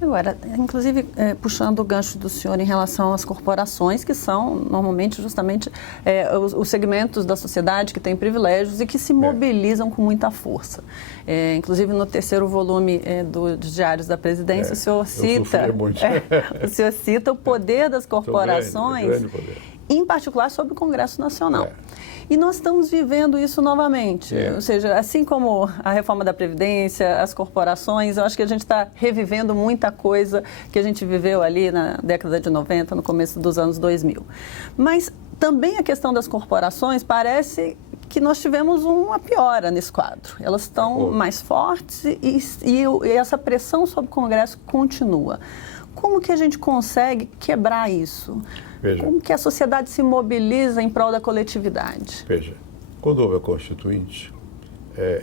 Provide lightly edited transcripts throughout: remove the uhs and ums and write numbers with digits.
Agora, inclusive, puxando o gancho do senhor em relação às corporações, que são, normalmente, justamente os segmentos da sociedade que têm privilégios e que se mobilizam com muita força. Inclusive, no terceiro volume dos Diários da Presidência, o senhor cita o poder das corporações, grande poder. Em particular sobre o Congresso Nacional. E nós estamos vivendo isso novamente, ou seja, assim como a reforma da Previdência, as corporações, eu acho que a gente está revivendo muita coisa que a gente viveu ali na década de 90, no começo dos anos 2000. Mas também a questão das corporações parece que nós tivemos uma piora nesse quadro. Elas estão mais fortes e essa pressão sobre o Congresso continua. Como que a gente consegue quebrar isso? Veja, como que a sociedade se mobiliza em prol da coletividade? Veja, quando houve a Constituinte,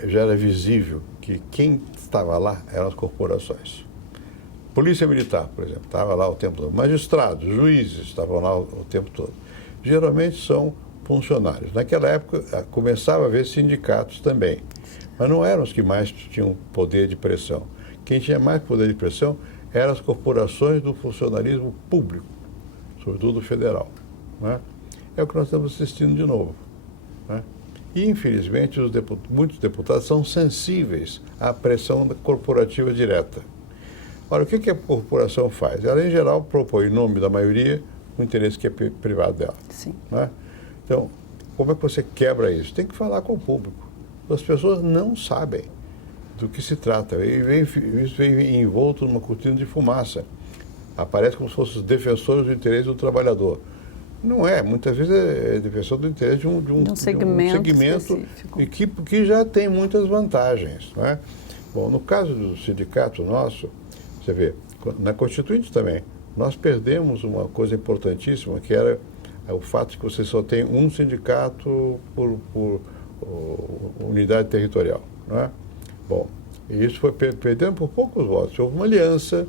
já era visível que quem estava lá eram as corporações. Polícia Militar, por exemplo, estava lá o tempo todo. Magistrados, juízes estavam lá o tempo todo. Geralmente são funcionários. Naquela época começava a haver sindicatos também, mas não eram os que mais tinham poder de pressão. Quem tinha mais poder de pressão eram as corporações do funcionalismo público, sobretudo federal. Né? É o que nós estamos assistindo de novo. Né? E, infelizmente, muitos deputados são sensíveis à pressão corporativa direta. Ora, o que a corporação faz? Ela, em geral, propõe, em nome da maioria, o interesse que é privado dela. Sim. Né? Então, como é que você quebra isso? Tem que falar com o público. As pessoas não sabem do que se trata. Isso vem envolto numa cortina de fumaça. Aparece como se fossem os defensores do interesse do trabalhador. Não é, muitas vezes é defensor do interesse de um segmento e que já tem muitas vantagens. Não é? Bom, no caso do sindicato nosso, você vê, na Constituinte também, nós perdemos uma coisa importantíssima, que era o fato de que você só tem um sindicato por unidade territorial. Não é? Bom, e isso foi perdendo por poucos votos. Houve uma aliança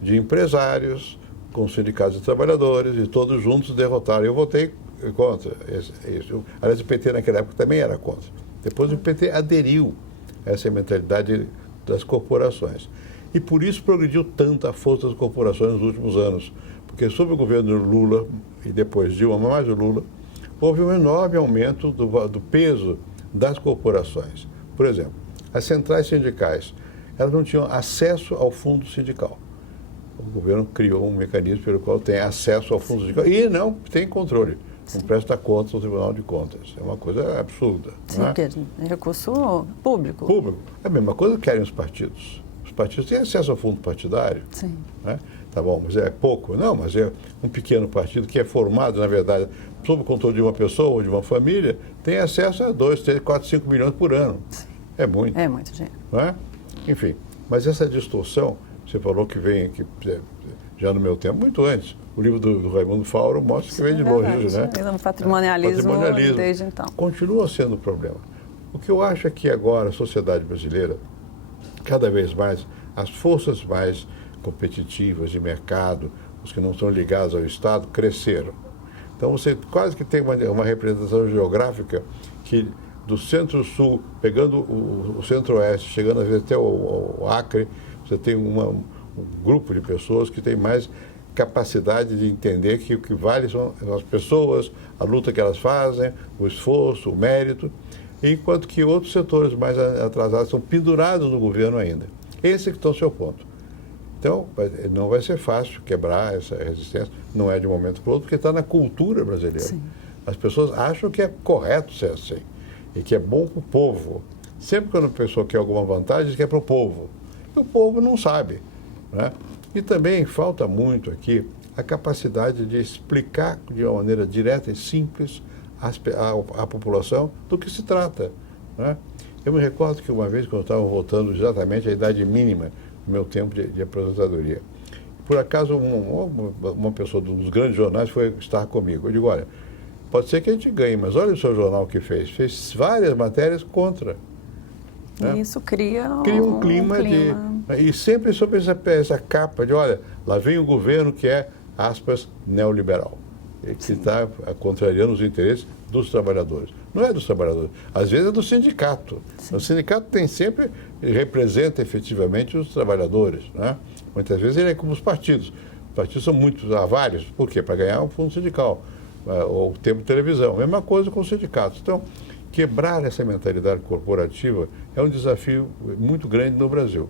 de empresários com os sindicatos de trabalhadores e todos juntos derrotaram. Eu votei contra isso. Aliás, o PT naquela época também era contra. Depois o PT aderiu a essa mentalidade das corporações. E por isso progrediu tanto a força das corporações nos últimos anos. Porque sob o governo Lula e depois Dilma, mais o Lula, houve um enorme aumento do peso das corporações. Por exemplo, as centrais sindicais, elas não tinham acesso ao fundo sindical. O governo criou um mecanismo pelo qual tem acesso ao fundo sindical e não tem controle. Não presta contas ao Tribunal de Contas. É uma coisa absurda. Sim, porque é recurso público. Público. É a mesma coisa que querem os partidos. Os partidos têm acesso ao fundo partidário. Sim. Né? Tá bom, mas é pouco? Não, mas é um pequeno partido que é formado, na verdade, sob o controle de uma pessoa ou de uma família, tem acesso a 2, 3, 4, 5 milhões por ano. Sim. É muito. É muito dinheiro. Não é? Enfim, mas essa distorção, você falou que vem aqui, já no meu tempo, muito antes. O livro do Raimundo Fauro mostra que vem de longe, né? É um patrimonialismo desde então. Continua sendo um problema. O que eu acho é que agora a sociedade brasileira, cada vez mais, as forças mais competitivas de mercado, os que não estão ligados ao Estado, cresceram. Então você quase que tem uma representação geográfica que do centro-sul, pegando o centro-oeste, chegando às vezes até o Acre, você tem um grupo de pessoas que tem mais capacidade de entender que o que vale são as pessoas, a luta que elas fazem, o esforço, o mérito, enquanto que outros setores mais atrasados estão pendurados no governo ainda. Esse é que está o seu ponto. Então, não vai ser fácil quebrar essa resistência, não é de um momento para o outro, porque está na cultura brasileira. Sim. As pessoas acham que é correto ser assim, e que é bom para o povo. Sempre quando a pessoa quer alguma vantagem, diz que é para o povo. E o povo não sabe. Né? E também falta muito aqui a capacidade de explicar de uma maneira direta e simples à população do que se trata. Né? Eu me recordo que uma vez, quando eu estava votando exatamente a idade mínima do meu tempo de aposentadoria, por acaso uma pessoa dos grandes jornais foi estar comigo. Eu digo, olha, pode ser que a gente ganhe, mas olha o seu jornal que fez várias matérias contra. Né? E isso cria um clima. E sempre sobre essa capa de, olha, lá vem o governo que é, aspas, neoliberal, que está contrariando os interesses dos trabalhadores. não é dos trabalhadores. Às vezes é do sindicato. Sim. O sindicato representa efetivamente os trabalhadores, né? Muitas vezes ele é como os partidos. Os partidos são há vários. Por quê? Para ganhar um fundo sindical, ou tempo de televisão. Mesma coisa com os sindicatos. Então, quebrar essa mentalidade corporativa é um desafio muito grande no Brasil.